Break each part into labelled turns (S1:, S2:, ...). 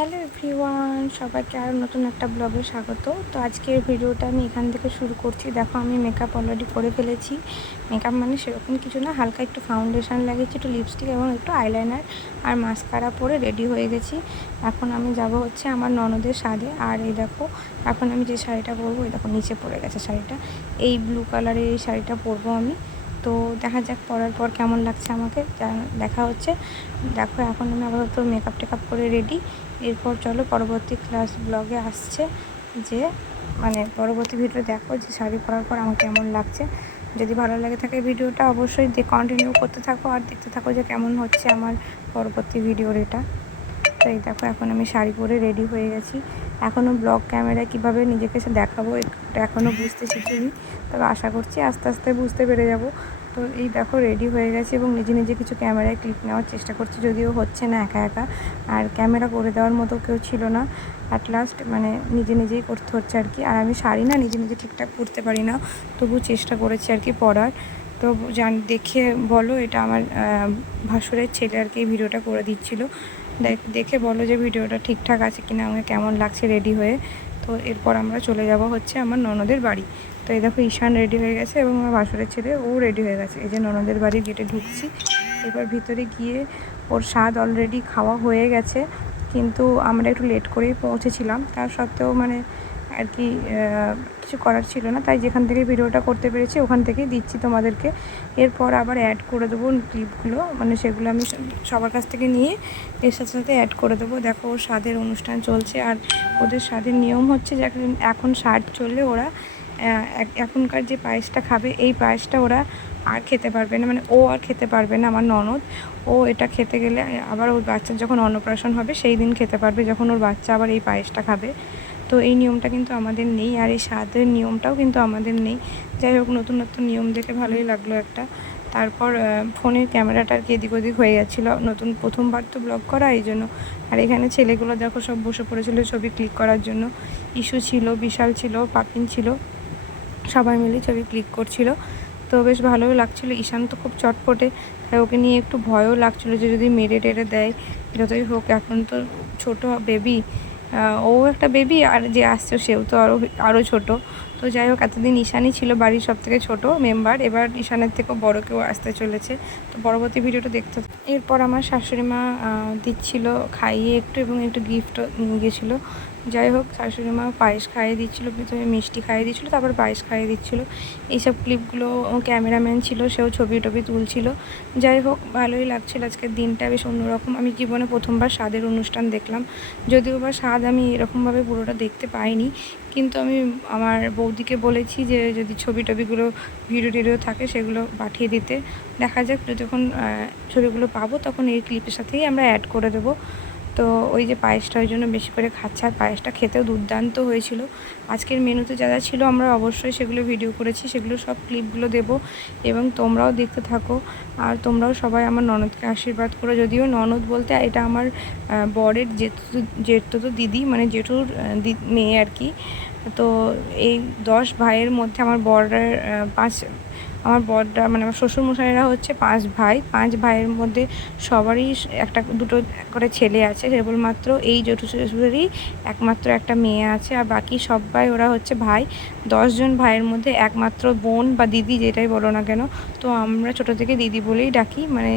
S1: Hello everyone, সবাইকে আরও নতুন একটা ব্লগে স্বাগত। তো আজকের ভিডিওটা আমি এখান থেকে শুরু করছি। দেখো, আমি মেকআপ অলরেডি করে ফেলেছি। মেকআপ মানে সেরকম কিছু না, হালকা একটু ফাউন্ডেশন লাগিয়েছি, একটু লিপস্টিক এবং একটু আইলাইনার আর মাস্কারা পরে রেডি হয়ে গেছি। এখন আমি যাব হচ্ছে আমার ননদের স্বাদে আর এই দেখো, এখন আমি যে শাড়িটা পরবো, এই দেখো, নিচে পড়ে গেছে শাড়িটা। এই ব্লু কালারের এই শাড়িটা পরবো আমি। তো দেখা যাক পরার পর কেমন লাগছে আমাকে। দেখা হচ্ছে। দেখো, এখন আমি আপাতত মেকআপ টেকআপ করে রেডি এরপর চলো পরবর্তী ক্লাস ব্লগে আসছে যে মানে পরবর্তী ভিডিও দেখো যে শাড়ি পরার পর আমার কেমন লাগছে। যদি ভালো লাগে থাকে ভিডিওটা অবশ্যই কন্টিনিউ করতে থাকো আর দেখতে থাকো যে কেমন হচ্ছে আমার পরবর্তী ভিডিওর এটা তো এই দেখো, এখন আমি শাড়ি পরে রেডি হয়ে গেছি। এখনও ব্লগ ক্যামেরায় কীভাবে নিজেকে দেখাবো এখনও বুঝতে শিখিনি। তবে আশা করছি আস্তে আস্তে বুঝতে পেরে যাব। তো এই দেখো রেডি হয়ে গেছে এবং নিজে নিজে কিছু ক্যামেরায় ক্লিপ নেওয়ার চেষ্টা করছি, যদিও হচ্ছে না একা একা। আর ক্যামেরা করে দেওয়ার মতো কেউ ছিল না। অ্যাট লাস্ট মানে নিজে নিজেই করতে হচ্ছে আর কি। আর আমি শাড়ি না নিজে নিজে ঠিকঠাক করতে পারি না, তবু চেষ্টা করেছি আর কি পরার। তো জান, দেখে বলো, এটা আমার ভাসুরের ছেলে আর কি ভিডিওটা করে দিচ্ছিল। দেখে বলো যে ভিডিওটা ঠিকঠাক আছে কিনা, আমাকে কেমন লাগছে রেডি হয়ে। তো এরপর আমরা চলে যাব হচ্ছে আমার ননদের বাড়ি। তো এই দেখো ঈশান রেডি হয়ে গেছে এবং আমার বাসুরের ছেলে ও রেডি হয়ে গেছে। এই যে ননদের বাড়ির গেটে ঢুকছি। এবার ভিতরে গিয়ে ওর স্বাদ অলরেডি খাওয়া হয়ে গেছে। কিন্তু আমরা একটু লেট করেই পৌঁছেছিলাম। তার সত্ত্বেও মানে আর কি কিছু করার ছিল না। তাই যেখান থেকে ভিডিওটা করতে পেরেছি ওখান থেকেই দিচ্ছি তোমাদেরকে। এরপর আবার অ্যাড করে দেবো ক্লিপগুলো মানে সেগুলো আমি সবার কাছ থেকে নিয়ে এর সাথে সাথে অ্যাড করে দেবো। দেখো, ওর স্বাদের অনুষ্ঠান চলছে। আর ওদের স্বাদের নিয়ম হচ্ছে যে এখন- স্বাদ চললে ওরা এখনকার যে পায়েসটা খাবে, এই পায়েসটা ওরা আর খেতে পারবে না। মানে ও আর খেতে পারবে না, আমার ননদ। ও এটা খেতে গেলে আবার ওর বাচ্চার যখন অন্নপ্রাশন হবে, সেই দিন খেতে পারবে যখন ওর বাচ্চা আবার এই পায়েসটা খাবে। তো এই নিয়মটা কিন্তু আমাদের নেই, আর এই স্বাদের নিয়মটাও কিন্তু আমাদের নেই। যাই হোক, নতুন নতুন নিয়ম দেখে ভালোই লাগল একটা। তারপর ফোনের ক্যামেরাটা আর কি এদিক ওদিক হয়ে গেছিল। নতুন প্রথমবার তো ব্লগ করা, এই জন্য। আর এখানে ছেলেগুলো দেখো সব বসে পড়েছিল ছবি ক্লিক করার জন্য। ইস্যু ছিল, বিশাল ছিল, পাপিন ছিল। সবাই মিলে ছবি ক্লিক করছিল। তো বেশ ভালোও লাগছিল। ঈশান তো খুব চটপটে, তাই ওকে নিয়ে একটু ভয়ও লাগছিল যে যদি মেরে টেরে দেয়, যতই হোক, এখন তো ছোট বেবি ও একটা বেবি আর যে আসছে সেও তো আরও আরও ছোটো। তো যাই হোক, এতদিন ঈশানই ছিল বাড়ির সব থেকে ছোটো মেম্বার এবার ঈশানের থেকেও বড় কেউ আসতে চলেছে। তো পরবর্তী ভিডিওটা দেখতে এরপর আমার শাশুড়ি মা দিচ্ছিল, খাইয়ে একটু এবং একটু গিফটও নিয়ে গেছিল। যাই হোক, শাশুড়ি মা পায়েস খাইয়ে দিচ্ছিল, প্রথমে মিষ্টি খাইয়ে দিচ্ছিল, তারপর পায়েস খাইয়ে দিচ্ছিল। এইসব ক্লিপগুলো ক্যামেরাম্যান ছিল, সেও ছবি টবি তুলছিল। যাই হোক, ভালোই লাগছিল আজকের দিনটা, বেশ অন্যরকম। আমি জীবনে প্রথমবার স্বাদের অনুষ্ঠান দেখলাম। যদিও বা স্বাদ আমি এরকমভাবে পুরোটা দেখতে পাইনি, কিন্তু আমি আমার বৌদিকে বলেছি যে, যদি ছবি টবিগুলো ভিডিও টিডিও থাকে, সেগুলো পাঠিয়ে দিতে। দেখা যাক যখন ছবিগুলো পাবো, তখন এই ক্লিপের সাথেই আমরা অ্যাড করে দেবো। তো ওই যে পায়েসটা ওই জন্য বেশি করে খাচ্ছে। আর পায়েসটা খেতেও দুর্দান্ত হয়েছিল। আজকের মেনুতে যা যা ছিল আমরা অবশ্যই সেগুলো ভিডিও করেছি। সেগুলো সব ক্লিপগুলো দেব এবং তোমরাও দেখতে থাকো। আর তোমরাও সবাই আমার ননদকে আশীর্বাদ করো। যদিও ননদ বলতে এটা আমার বরের জেঠু জেঠু তো দিদি মানে জেঠুর মেয়ে আর কি। তো এই দশ ভাইয়ের মধ্যে আমার আহ, পাঁচ আমার বররা মানে আমার শ্বশুরমশাইরা হচ্ছে পাঁচ ভাই। পাঁচ ভাইয়ের মধ্যে সবারই একটা দুটো করে ছেলে আছে। কেবলমাত্র এই জেঠু শ্বশুরেরই একমাত্র একটা মেয়ে আছে আর বাকি সবাই ওরা হচ্ছে ভাই। দশজন ভাইয়ের মধ্যে একমাত্র বোন বা দিদি যেটাই বলো না কেন। তো আমরা ছোট থেকে দিদি বলেই ডাকি। মানে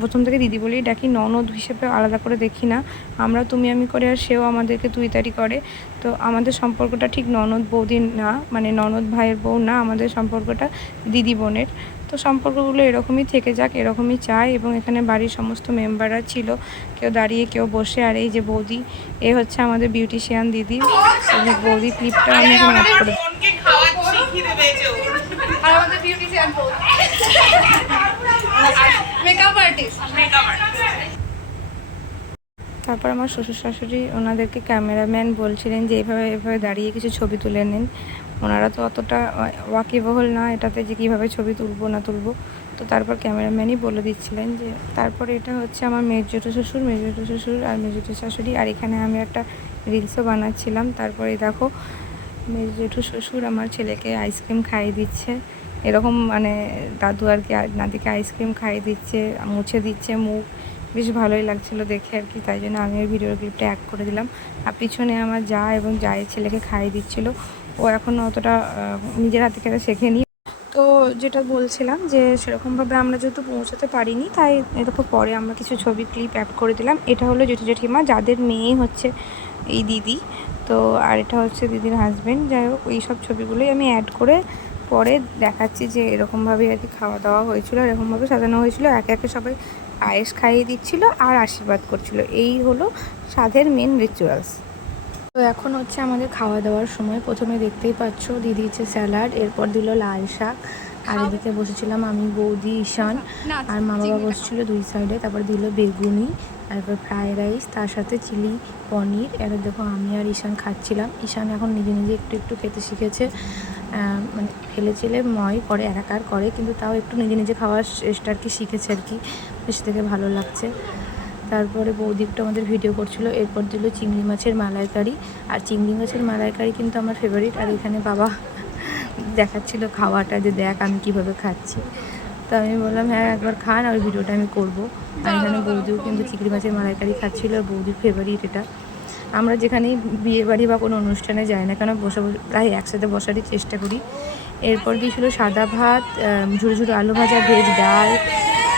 S1: প্রথম থেকে দিদি বলেই ডাকি ননদ হিসেবে আলাদা করে দেখি না। আমরা তুমি আমি করে আর সেও আমাদেরকে তুই তারি করে। তো আমাদের সম্পর্কটা ঠিক ননদ বৌদির না মানে ননদ ভাইয়ের বউ না আমাদের সম্পর্কটা দিদি বোনের। তো সম্পর্কগুলো এরকমই থেকে যাক এরকমই চাই এবং এখানে বাড়ির সমস্ত মেম্বাররা ছিল। কেউ দাঁড়িয়ে কেউ বসে আর এই যে বৌদি এ হচ্ছে আমাদের বিউটিশিয়ান দিদি। বৌদি ক্লিপটা আমি এখানে অ্যাড করে।
S2: আর আমাদের বিউটিশিয়ান বোন মেকআপ আর্টিস্ট।
S1: তারপর আমার শ্বশুর শাশুড়ি ওনাদেরকে ক্যামেরাম্যান বলছিলেন যে এইভাবে এভাবে দাঁড়িয়ে কিছু ছবি তুলে নিন। ওনারা তো অতটা ওয়াকিবহল না এটাতে যে কীভাবে ছবি তুলবো না তুলবো। তো তারপর ক্যামেরাম্যানই বলে দিচ্ছিলেন যে তারপর এটা হচ্ছে আমার মেজজেঠু শ্বশুর মেজজেঠু শ্বশুর আর মেজজেঠু শাশুড়ি। আর এখানে আমি একটা রিলসও বানাচ্ছিলাম। তারপরে দেখো মেজজেঠু শ্বশুর আমার ছেলেকে আইসক্রিম খাইয়ে দিচ্ছে। এরকম মানে দাদু আর কি, নাতিকে আইসক্রিম খাইয়ে দিচ্ছে, মুছে দিচ্ছে মুখ। বেশ ভালোই লাগছিল দেখে আর কি, তাই জন্য আমি ওই ভিডিও ক্লিপটা অ্যাড করে দিলাম। আর পিছনে আমার যা এবং জায়ের ছেলেকে খাইয়ে দিচ্ছিল, ও এখন অতটা নিজের হাতে খেতে শেখেনি। তো যেটা বলছিলাম যে সেরকমভাবে আমরা যেহেতু পৌঁছাতে পারিনি, তাই এরকম পরে আমরা কিছু ছবি ক্লিপ অ্যাড করে দিলাম। এটা হলো জেঠু জেঠিমা, যাদের মেয়ে হচ্ছে এই দিদি। তো আর এটা হচ্ছে দিদির হাজব্যান্ড যাই হোক এই সব ছবিগুলোই আমি অ্যাড করে পরে দেখাচ্ছি যে এরকমভাবেই আর কি খাওয়া দাওয়া হয়েছিল এরকমভাবে সাজানো হয়েছিল। একে একে সবাই পায়েস খাইয়ে দিচ্ছিল আর আশীর্বাদ করছিল। এই হলো সাধের মেন রিচুয়ালস তো এখন হচ্ছে আমাদের খাওয়া দাওয়ার সময়। প্রথমে দেখতেই পাচ্ছ দিদি হচ্ছে স্যালাড এরপর দিল লাল শাক। আর এদিকে বসেছিলাম আমি বৌদি ঈশান আর মা বাবা বসছিল দুই সাইডে। তারপর দিল বেগুনি তারপর ফ্রায়েড রাইস তার সাথে চিলি পনির। এবার দেখো আমি আর ঈশান খাচ্ছিলাম। ঈশান এখন নিজে নিজে একটু একটু খেতে শিখেছে। মানে ফেলে চেলে ময় করে, একাকার করে, কিন্তু তাও একটু নিজে নিজে খাওয়ার চেষ্টা আর কি শিখেছে আর কি। বেশ থেকে ভালো লাগছে। তারপরে বৌদি একটু আমাদের ভিডিও করছিল, এরপর দিল চিংড়ি মাছের মালাইকারি। আর চিংড়ি মাছের মালাইকারি কিন্তু আমার ফেভারিট আর এখানে বাবা দেখাচ্ছিল খাওয়াটা যে দেখ আমি কীভাবে খাচ্ছি। তো আমি বললাম হ্যাঁ একবার খান আর ভিডিওটা আমি করব। আর এখানে বৌদিও কিন্তু চিংড়ি মাছের মালাইকারি খাচ্ছিল, আর বৌদির ফেভারিট এটা। আমরা যেখানেই বিয়ে বাড়ি বা কোনো অনুষ্ঠানে যাই না কেন, বসে প্রায় একসাথে বসারই চেষ্টা করি। এরপর দিয়েছিল সাদা ভাত ঝুড়ো ঝুড়ো আলু ভাজা, ভেজ ডাল,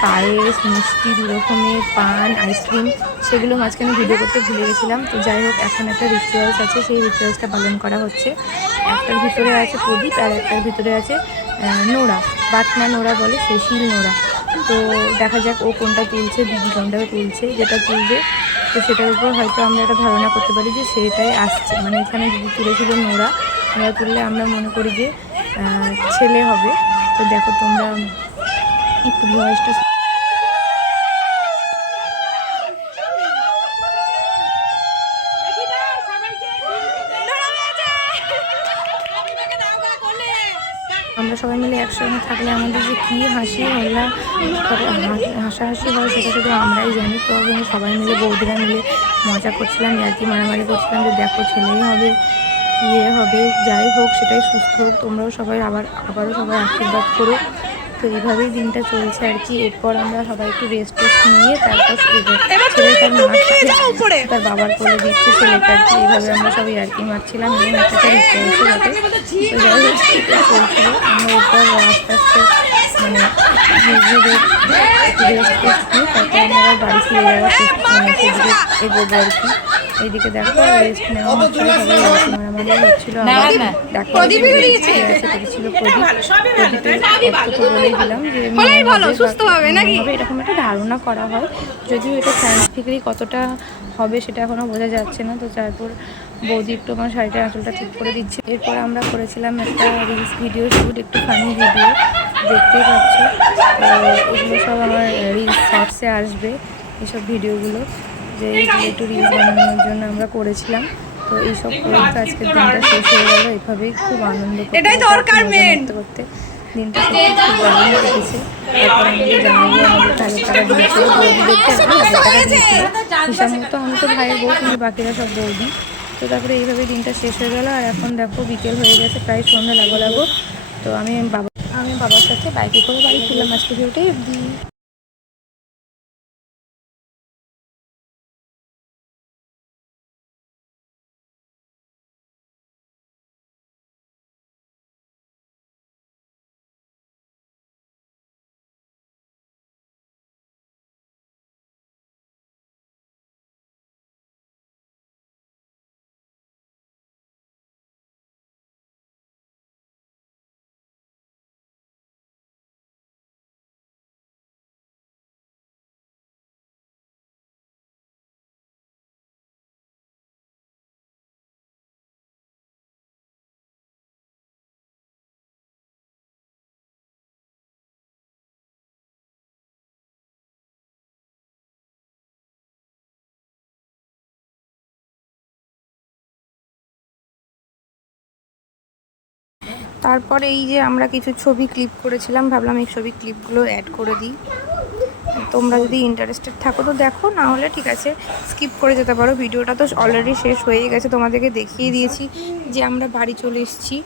S1: পায়েস, মিষ্টি দু রকমের পান, আইসক্রিম, সেগুলো মাঝখানে ভিডিও করতে ভুলে গেছিলাম। তো যাই হোক, এখন একটা রিচুয়ালস আছে, সেই রিচুয়ালসটা পালন করা হচ্ছে। একটার ভিতরে আছে প্রদীপ, আর একটার ভিতরে আছে নোড়া। বাটনা নোড়া বলে সেই নোড়া। তো দেখা যাক ও কোনটা তুলছে দিদি কোনটা তুলছে, যেটা তুলবে। তো সেটার উপর হয়তো আমরা একটা ধারণা করতে পারি যে সেটাই আসছে। মানে এখানে যদি তুলেছিল নোড়া নোড়া তুললে আমরা মনে করি যে ছেলে হবে। তো দেখো তোমরা একটু ভয়েসটা আমরা সবাই মিলে একসঙ্গে থাকলে আমাদের যে কী হাসি হল্লা হাসাহাসি হয় সেটা শুধু আমরাই জানি। তো সবাই মিলে, বৌদিরা মিলে মজা করছিলাম কি মারামারি করছিলাম যে দেখো ছেলেই হবে ইয়ে হবে, যাই হোক, সেটাই সুস্থ হোক। তোমরাও সবাই আবার, আবারও সবাই আশীর্বাদ করো। তো এইভাবেই দিনটা চলছে আর কি। এরপর আমরা সবাই একটু রেস্ট টেস্ট নিয়ে তারপর ছেলেটার মাঠ তার বাবার কোলে দিচ্ছে ছেলেটা আর কি এইভাবে আমরা সবাই আর কি মারছিলাম। এই মাথাটা দিতে হচ্ছে যাতে তো যাই হোক চলছিল আমরা এরপর আস্তে আস্তে মানে নিজেদের রেস্ট টেস্ট নিয়ে তারপর আমরা বাড়ি ফিরে যাওয়ার মানে সেদিকে এগোবো আর কি। এইদিকে দেখো রেস্ট নেওয়া হচ্ছিল সবাই মারামারি হচ্ছিল
S2: বেরিয়েছে।
S1: ছিল দিলাম যে এরকম একটা ধারণা করা হয় যদিও এটা সায়েন্টিফিক্যালি কতটা হবে সেটা এখনও বোঝা যাচ্ছে না তো তারপর বৌদি একটু আমার শাড়িটা আঁচলটা ঠিক করে দিচ্ছে এরপর আমরা করেছিলাম একটা রিলস ভিডিও শ্যুট একটু ফানি ভিডিও দেখতেই পাচ্ছ তো এগুলো সব আমার রিলস শর্টসে আসবে এইসব ভিডিওগুলো যে এইগুলো একটু রিলস বানানোর জন্য আমরা করেছিলাম তো এইসব করে তো আজকের দিনটা শেষ হয়ে গেল। এভাবেই খুব আনন্দ করতে
S2: এটাই
S1: করতে,
S2: দরকার।
S1: করতে করতে দিনটা সত্যি খুব দারুণ কেটেছে তারপর আমাদের জামাইয়ে আমাদের হাজার টাকা দিয়েছিল বৌদি দেখতে হাজার টাকা দিয়েছিল হিসাব মতো আমি তো ভাইয়ের বউ কিন্তু বাকিরা সব বৌদি। তো তারপরে এইভাবে দিনটা শেষ হয়ে গেল। আর এখন দেখো বিকেল হয়ে গেছে প্রায় সন্ধ্যা লাগো লাগো। তো আমি বাবা আমি বাবার সাথে বাইকে করে বাড়ি ফিরলাম আজকে ভিডিওটাই অবধি তারপরে এই যে আমরা কিছু ছবি ক্লিপ করেছিলাম, ভাবলাম এই ছবি ক্লিপগুলো অ্যাড করে দিই। তোমরা যদি ইন্টারেস্টেড থাকো তো দেখো, না হলে ঠিক আছে স্কিপ করে যেতে পারো। ভিডিওটা তো অলরেডি শেষ হয়ে গেছে, তোমাদেরকে দেখিয়ে দিয়েছি যে আমরা বাড়ি চলে এসেছি।